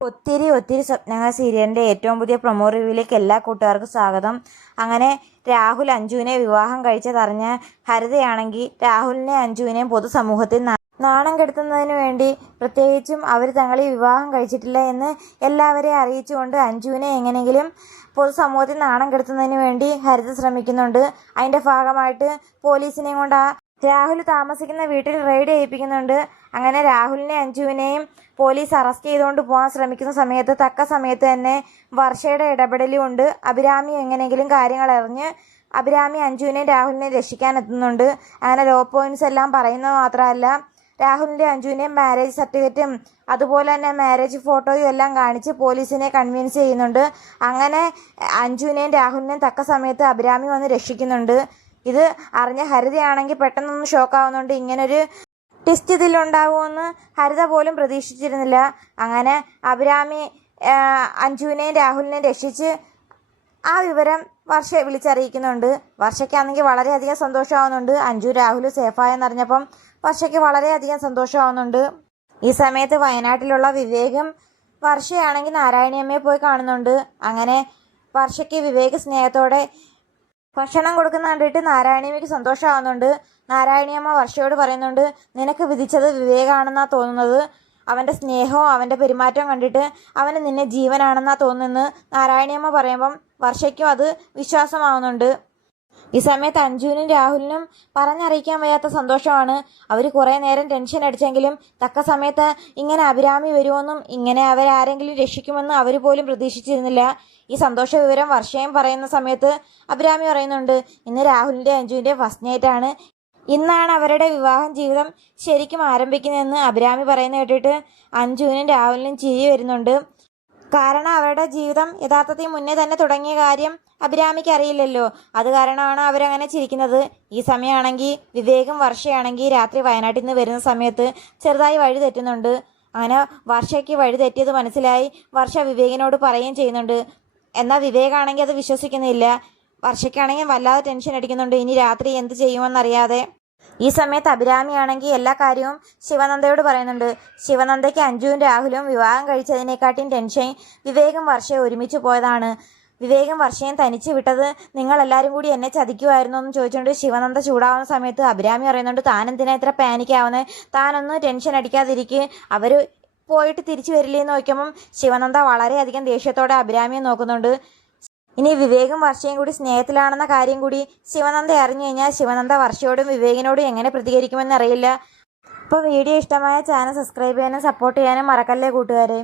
ഒത്തിരി ഒത്തിരി സ്വപ്നങ്ങൾ സീരിയലിന്റെ ഏറ്റവും പുതിയ പ്രൊമോ റിവ്യൂവിലേക്ക് എല്ലാ കൂട്ടുകാർക്കും സ്വാഗതം. അങ്ങനെ രാഹുൽ അഞ്ജുവിനെ വിവാഹം കഴിച്ചതറിഞ്ഞ ഹരിതയാണെങ്കിൽ രാഹുലിനെ അഞ്ജുവിനെയും പൊതുസമൂഹത്തിൽ നാണം കെടുത്തുന്നതിന് വേണ്ടി പ്രത്യേകിച്ചും അവർ തങ്ങളെ വിവാഹം കഴിച്ചിട്ടില്ല എന്ന് എല്ലാവരെയും അറിയിച്ചുകൊണ്ട് അഞ്ജുവിനെ എങ്ങനെയെങ്കിലും പൊതുസമൂഹത്തിൽ നാണം കെടുത്തുന്നതിന് വേണ്ടി ഹരിത ശ്രമിക്കുന്നുണ്ട്. അതിന്റെ ഭാഗമായിട്ട് പോലീസിനെയും കൊണ്ട് ആ രാഹുൽ താമസിക്കുന്ന വീട്ടിൽ റെയ്ഡ് ചെയ്യിപ്പിക്കുന്നുണ്ട് അങ്ങനെ രാഹുലിനെ അഞ്ജുവിനെയും പോലീസ് അറസ്റ്റ് ചെയ്തുകൊണ്ട് പോകാൻ ശ്രമിക്കുന്ന സമയത്ത് തക്ക സമയത്ത് തന്നെ വർഷയുടെ ഇടപെടലുമുണ്ട് അഭിരാമി എങ്ങനെയെങ്കിലും കാര്യങ്ങൾ അറിഞ്ഞ് അഭിരാമി അഞ്ജുവിനെയും രാഹുലിനെ രക്ഷിക്കാൻ എത്തുന്നുണ്ട്. അങ്ങനെ ലോ പോയിന്റ്സ് എല്ലാം പറയുന്നത് മാത്രമല്ല രാഹുലിന്റെ അഞ്ജുവിന്റെയും മാരേജ് സർട്ടിഫിക്കറ്റും അതുപോലെ തന്നെ മാരേജ് ഫോട്ടോയും എല്ലാം കാണിച്ച് പോലീസിനെ കൺവിൻസ് ചെയ്യുന്നുണ്ട്. അങ്ങനെ അഞ്ജുവിനെയും രാഹുലിനെയും തക്ക സമയത്ത് അഭിരാമി വന്ന് രക്ഷിക്കുന്നുണ്ട്. ഇത് അറിഞ്ഞ ഹരിതയാണെങ്കിൽ പെട്ടെന്നൊന്ന് ഷോക്കാവുന്നുണ്ട് ഇങ്ങനൊരു ട്വിസ്റ്റ് ഇതിലുണ്ടാവുമെന്ന് ഹരിത പോലും പ്രതീക്ഷിച്ചിരുന്നില്ല. അങ്ങനെ അഭിരാമി അഞ്ജുവിനെയും രാഹുലിനെയും രക്ഷിച്ച് ആ വിവരം വർഷയെ വിളിച്ചറിയിക്കുന്നുണ്ട്. വർഷയ്ക്കാണെങ്കിൽ വളരെയധികം സന്തോഷമാവുന്നുണ്ട്. അഞ്ജു രാഹുൽ സേഫായെന്നറിഞ്ഞപ്പം വർഷയ്ക്ക് വളരെയധികം സന്തോഷമാവുന്നുണ്ട്. ഈ സമയത്ത് വയനാട്ടിലുള്ള വിവേകും വർഷയാണെങ്കിൽ നാരായണിയമ്മയെ പോയി കാണുന്നുണ്ട്. അങ്ങനെ വർഷയ്ക്ക് വിവേക സ്നേഹത്തോടെ ഭക്ഷണം കൊടുക്കുന്ന കണ്ടിട്ട് നാരായണിയമ്മയ്ക്ക് സന്തോഷമാവുന്നുണ്ട്. നാരായണിയമ്മ വർഷയോട് പറയുന്നുണ്ട് നിനക്ക് വിധിച്ചത് വിവേകാണെന്നാ തോന്നുന്നത്. അവന്റെ സ്നേഹവും അവന്റെ പെരുമാറ്റവും കണ്ടിട്ട് അവന് നിന്നെ ജീവനാണെന്നാ തോന്നുന്നത് നാരായണിയമ്മ പറയുമ്പം വർഷയ്ക്കും അത് വിശ്വാസമാവുന്നുണ്ട്. ഈ സമയത്ത് അഞ്ജുവിനും രാഹുലിനും പറഞ്ഞറിയിക്കാൻ വയ്യാത്ത സന്തോഷമാണ്. അവർ കുറേ നേരം ടെൻഷൻ അടിച്ചെങ്കിലും തക്ക സമയത്ത് ഇങ്ങനെ അഭിരാമി വരുമെന്നും ഇങ്ങനെ അവരാരെങ്കിലും രക്ഷിക്കുമെന്നും അവർ പോലും പ്രതീക്ഷിച്ചിരുന്നില്ല. ഈ സന്തോഷ വിവരം വർഷയും പറയുന്ന സമയത്ത് അഭിരാമി പറയുന്നുണ്ട് ഇന്ന് രാഹുലിന്റെ അഞ്ജുവിന്റെ ഫസ്റ്റ് നൈറ്റാണ് ഇന്നാണ് അവരുടെ വിവാഹം ജീവിതം ശരിക്കും ആരംഭിക്കുന്നതെന്ന് അഭിരാമി പറയുന്ന കേട്ടിട്ട് അഞ്ജുവിനും രാഹുലിനും ചിരി വരുന്നുണ്ട്. കാരണം അവരുടെ ജീവിതം യഥാർത്ഥത്തിൽ മുന്നേ തന്നെ തുടങ്ങിയ കാര്യം അഭിരാമിക്ക് അറിയില്ലല്ലോ. അത് കാരണമാണ് അവരങ്ങനെ ചിരിക്കുന്നത്. ഈ സമയമാണെങ്കിൽ വിവേകം വർഷയാണെങ്കിൽ രാത്രി വയനാട്ടിൽ നിന്ന് വരുന്ന സമയത്ത് ചെറുതായി വഴി തെറ്റുന്നുണ്ട്. അങ്ങനെ വർഷയ്ക്ക് വഴി തെറ്റിയത് മനസ്സിലായി വർഷ വിവേകിനോട് പറയുകയും ചെയ്യുന്നുണ്ട്. എന്നാൽ വിവേകാണെങ്കിൽ അത് വിശ്വസിക്കുന്നില്ല. വർഷയ്ക്കാണെങ്കിൽ വല്ലാതെ ടെൻഷൻ അടിക്കുന്നുണ്ട്. ഇനി രാത്രി എന്ത് ചെയ്യുമെന്നറിയാതെ. ഈ സമയത്ത് അഭിരാമിയാണെങ്കിൽ എല്ലാ കാര്യവും ശിവനന്ദയോട് പറയുന്നുണ്ട്. ശിവനന്ദയ്ക്ക് അഞ്ജുവും രാഹുലും വിവാഹം കഴിച്ചതിനെക്കാട്ടിയും ടെൻഷൻ വിവേകം വർഷയെ ഒരുമിച്ച് പോയതാണ്. വിവേകം വർഷയും തനിച്ച് വിട്ടത് നിങ്ങളെല്ലാവരും കൂടി എന്നെ ചതിക്കുമായിരുന്നു എന്ന് ചോദിച്ചുകൊണ്ട് ശിവനന്ദ ചൂടാവുന്ന സമയത്ത് അഭിരാമി പറയുന്നുണ്ട് താൻ എന്തിനാ ഇത്ര പാനിക്കാവുന്നത് താനൊന്ന് ടെൻഷൻ അടിക്കാതിരിക്കുക അവർ പോയിട്ട് തിരിച്ചു വരില്ലേ എന്ന് നോക്കുമ്പം ശിവനന്ദ വളരെയധികം ദേഷ്യത്തോടെ അഭിരാമിയെ നോക്കുന്നുണ്ട്. ഇനി വിവേകും വർഷയും കൂടി സ്നേഹത്തിലാണെന്ന കാര്യം കൂടി ശിവനന്ദ അറിഞ്ഞു കഴിഞ്ഞാൽ ശിവനന്ദ വർഷയോടും വിവേകിനോടും എങ്ങനെ പ്രതികരിക്കുമെന്ന് അറിയില്ല. അപ്പോൾ വീഡിയോ ഇഷ്ടമായ ചാനൽ സബ്സ്ക്രൈബ് ചെയ്യാനും സപ്പോർട്ട് ചെയ്യാനും മറക്കല്ലേ കൂട്ടുകാരെ?